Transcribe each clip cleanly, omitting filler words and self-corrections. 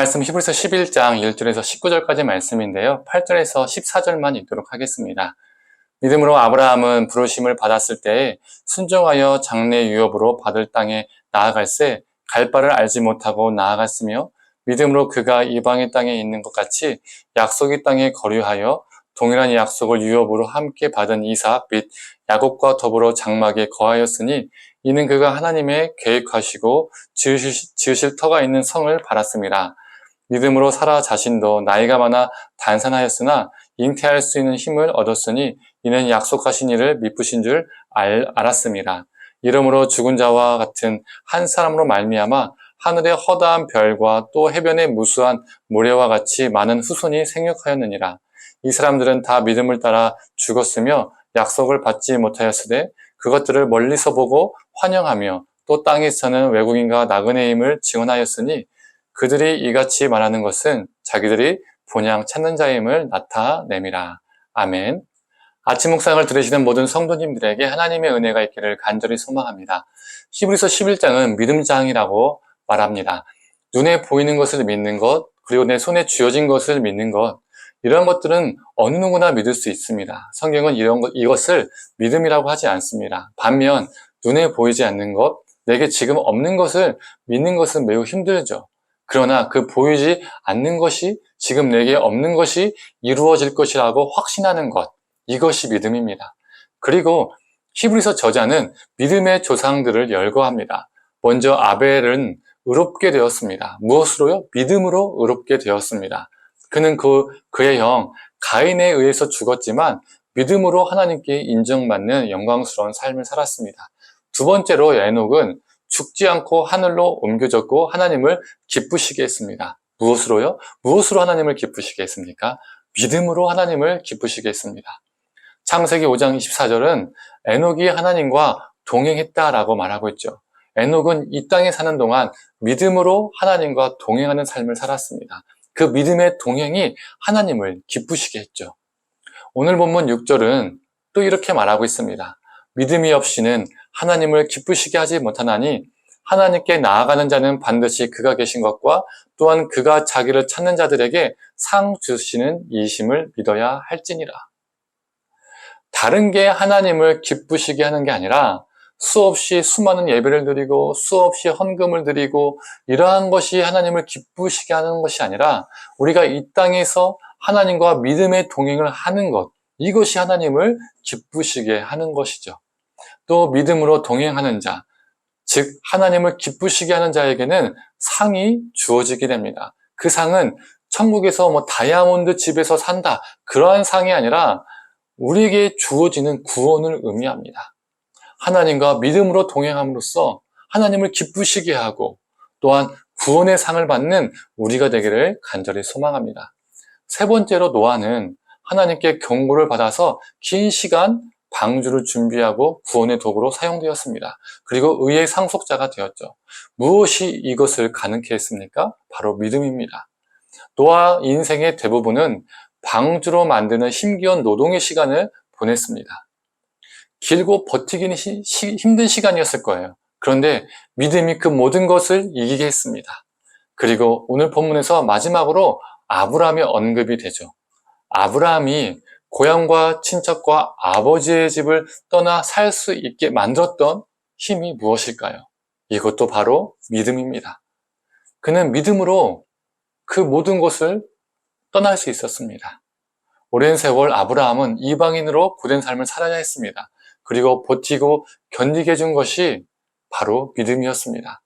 말씀 히브리서 11장 1절에서 19절까지 말씀인데요. 8절에서 14절만 읽도록 하겠습니다. 믿음으로 아브라함은 부르심을 받았을 때에 순종하여 장래 유업으로 받을 땅에 나아갈새 갈 바를 알지 못하고 나아갔으며 믿음으로 그가 이방의 땅에 있는 것 같이 약속의 땅에 거류하여 동일한 약속을 유업으로 함께 받은 이삭 및 야곱과 더불어 장막에 거하였으니 이는 그가 하나님의 계획하시고 지으실 터가 있는 성을 바랐습니다. 믿음으로 사라 자신도 나이가 많아 단산하였으나 잉태할 수 있는 힘을 얻었으니 이는 약속하신 이를 미쁘신 줄 알았습니다. 이러므로 죽은 자와 같은 한 사람으로 말미암아 하늘의 허다한 별과 또 해변의 무수한 모래와 같이 많은 후손이 생육하였느니라. 이 사람들은 다 믿음을 따라 죽었으며 약속을 받지 못하였으되 그것들을 멀리서 보고 환영하며 또 땅에 사는 외국인과 나그네임을 증언하였으니 그들이 이같이 말하는 것은 자기들이 본향 찾는 자임을 나타냄이라. 아멘. 아침 묵상을 들으시는 모든 성도님들에게 하나님의 은혜가 있기를 간절히 소망합니다. 히브리서 11장은 믿음장이라고 말합니다. 눈에 보이는 것을 믿는 것, 그리고 내 손에 쥐어진 것을 믿는 것, 이런 것들은 어느 누구나 믿을 수 있습니다. 성경은 이것을 믿음이라고 하지 않습니다. 반면 눈에 보이지 않는 것, 내게 지금 없는 것을 믿는 것은 매우 힘들죠. 그러나 그 보이지 않는 것이 지금 내게 없는 것이 이루어질 것이라고 확신하는 것, 이것이 믿음입니다. 그리고 히브리서 저자는 믿음의 조상들을 열거합니다. 먼저 아벨은 의롭게 되었습니다. 무엇으로요? 믿음으로 의롭게 되었습니다. 그는 그의 형 가인에 의해서 죽었지만 믿음으로 하나님께 인정받는 영광스러운 삶을 살았습니다. 두 번째로 에녹은 죽지 않고 하늘로 옮겨졌고 하나님을 기쁘시게 했습니다. 무엇으로요? 무엇으로 하나님을 기쁘시게 했습니까? 믿음으로 하나님을 기쁘시게 했습니다. 창세기 5장 24절은 에녹이 하나님과 동행했다라고 말하고 있죠. 에녹은 이 땅에 사는 동안 믿음으로 하나님과 동행하는 삶을 살았습니다. 그 믿음의 동행이 하나님을 기쁘시게 했죠. 오늘 본문 6절은 또 이렇게 말하고 있습니다. 믿음이 없이는 하나님을 기쁘시게 하지 못하나니 하나님께 나아가는 자는 반드시 그가 계신 것과 또한 그가 자기를 찾는 자들에게 상 주시는 이심을 믿어야 할지니라. 다른 게 하나님을 기쁘시게 하는 게 아니라 수없이 수많은 예배를 드리고 수없이 헌금을 드리고 이러한 것이 하나님을 기쁘시게 하는 것이 아니라 우리가 이 땅에서 하나님과 믿음의 동행을 하는 것, 이것이 하나님을 기쁘시게 하는 것이죠. 또 믿음으로 동행하는 자, 즉 하나님을 기쁘시게 하는 자에게는 상이 주어지게 됩니다. 그 상은 천국에서 다이아몬드 집에서 산다, 그러한 상이 아니라 우리에게 주어지는 구원을 의미합니다. 하나님과 믿음으로 동행함으로써 하나님을 기쁘시게 하고 또한 구원의 상을 받는 우리가 되기를 간절히 소망합니다. 세 번째로 노아는 하나님께 경고를 받아서 긴 시간 방주를 준비하고 구원의 도구로 사용되었습니다. 그리고 의의 상속자가 되었죠. 무엇이 이것을 가능케 했습니까? 바로 믿음입니다. 노아 인생의 대부분은 방주로 만드는 힘겨운 노동의 시간을 보냈습니다. 길고 버티기는 힘든 시간이었을 거예요. 그런데 믿음이 그 모든 것을 이기게 했습니다. 그리고 오늘 본문에서 마지막으로 아브라함이 언급이 되죠. 아브라함이 고향과 친척과 아버지의 집을 떠나 살 수 있게 만들었던 힘이 무엇일까요? 이것도 바로 믿음입니다. 그는 믿음으로 그 모든 것을 떠날 수 있었습니다. 오랜 세월 아브라함은 이방인으로 고된 삶을 살아야 했습니다. 그리고 버티고 견디게 해준 것이 바로 믿음이었습니다.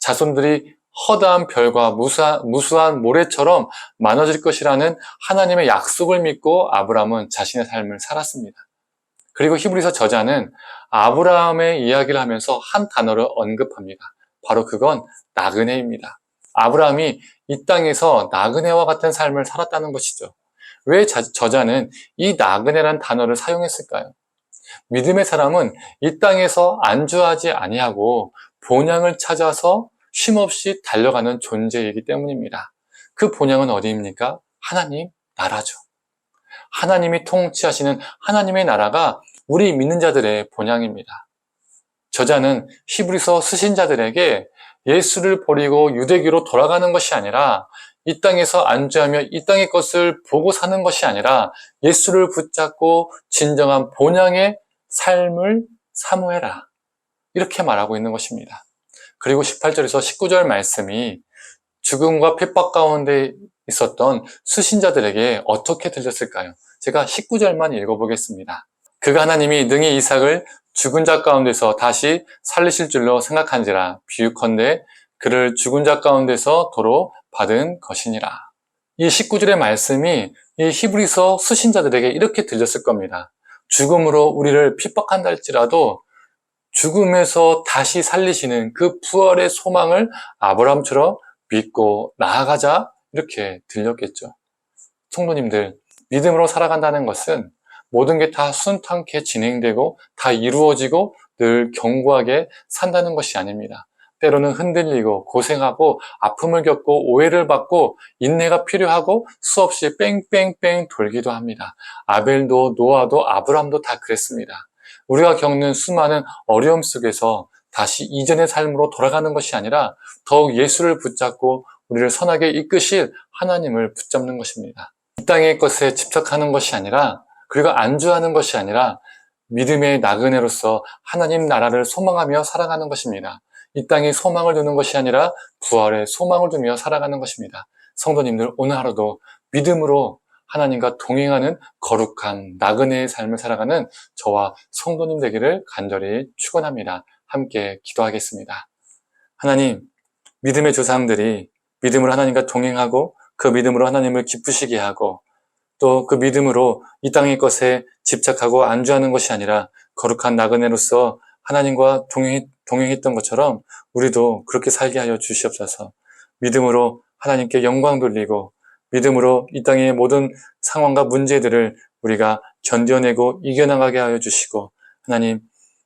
자손들이 허다한 별과 무수한 모래처럼 많아질 것이라는 하나님의 약속을 믿고 아브라함은 자신의 삶을 살았습니다. 그리고 히브리서 저자는 아브라함의 이야기를 하면서 한 단어를 언급합니다. 바로 그건 나그네입니다. 아브라함이 이 땅에서 나그네와 같은 삶을 살았다는 것이죠. 왜 저자는 이 나그네라는 단어를 사용했을까요? 믿음의 사람은 이 땅에서 안주하지 아니하고 본향을 찾아서 쉼없이 달려가는 존재이기 때문입니다. 그 본향은 어디입니까? 하나님 나라죠. 하나님이 통치하시는 하나님의 나라가 우리 믿는 자들의 본향입니다. 저자는 히브리서 쓰신 자들에게 예수를 버리고 유대교로 돌아가는 것이 아니라 이 땅에서 안주하며 이 땅의 것을 보고 사는 것이 아니라 예수를 붙잡고 진정한 본향의 삶을 사모해라. 이렇게 말하고 있는 것입니다. 그리고 18절에서 19절 말씀이 죽음과 핍박 가운데 있었던 수신자들에게 어떻게 들렸을까요? 제가 19절만 읽어보겠습니다. 그가 하나님이 능히 이삭을 죽은 자 가운데서 다시 살리실 줄로 생각한지라 비유컨대 그를 죽은 자 가운데서 도로 받은 것이니라. 이 19절의 말씀이 이 히브리서 수신자들에게 이렇게 들렸을 겁니다. 죽음으로 우리를 핍박한다 할지라도 죽음에서 다시 살리시는 그 부활의 소망을 아브라함처럼 믿고 나아가자 이렇게 들렸겠죠. 성도님들, 믿음으로 살아간다는 것은 모든 게 다 순탄케 진행되고 다 이루어지고 늘 견고하게 산다는 것이 아닙니다. 때로는 흔들리고 고생하고 아픔을 겪고 오해를 받고 인내가 필요하고 수없이 뺑뺑뺑 돌기도 합니다. 아벨도 노아도 아브람도 다 그랬습니다. 우리가 겪는 수많은 어려움 속에서 다시 이전의 삶으로 돌아가는 것이 아니라 더욱 예수를 붙잡고 우리를 선하게 이끄실 하나님을 붙잡는 것입니다. 이 땅의 것에 집착하는 것이 아니라 그리고 안주하는 것이 아니라 믿음의 나그네로서 하나님 나라를 소망하며 살아가는 것입니다. 이 땅에 소망을 두는 것이 아니라 부활에 소망을 두며 살아가는 것입니다. 성도님들, 오늘 하루도 믿음으로 하나님과 동행하는 거룩한 나그네의 삶을 살아가는 저와 성도님 되기를 간절히 축원합니다. 함께 기도하겠습니다. 하나님, 믿음의 조상들이 믿음으로 하나님과 동행하고 그 믿음으로 하나님을 기쁘시게 하고 또 그 믿음으로 이 땅의 것에 집착하고 안주하는 것이 아니라 거룩한 나그네로서 하나님과 동행했던 것처럼 우리도 그렇게 살게 하여 주시옵소서. 믿음으로 하나님께 영광 돌리고 믿음으로 이 땅의 모든 상황과 문제들을 우리가 견뎌내고 이겨나가게 하여 주시고 하나님,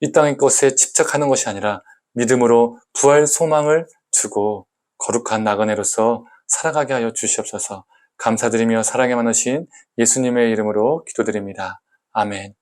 이 땅의 것에 집착하는 것이 아니라 믿음으로 부활 소망을 주고 거룩한 나그네로서 살아가게 하여 주시옵소서. 감사드리며 사랑에 많으신 예수님의 이름으로 기도드립니다. 아멘.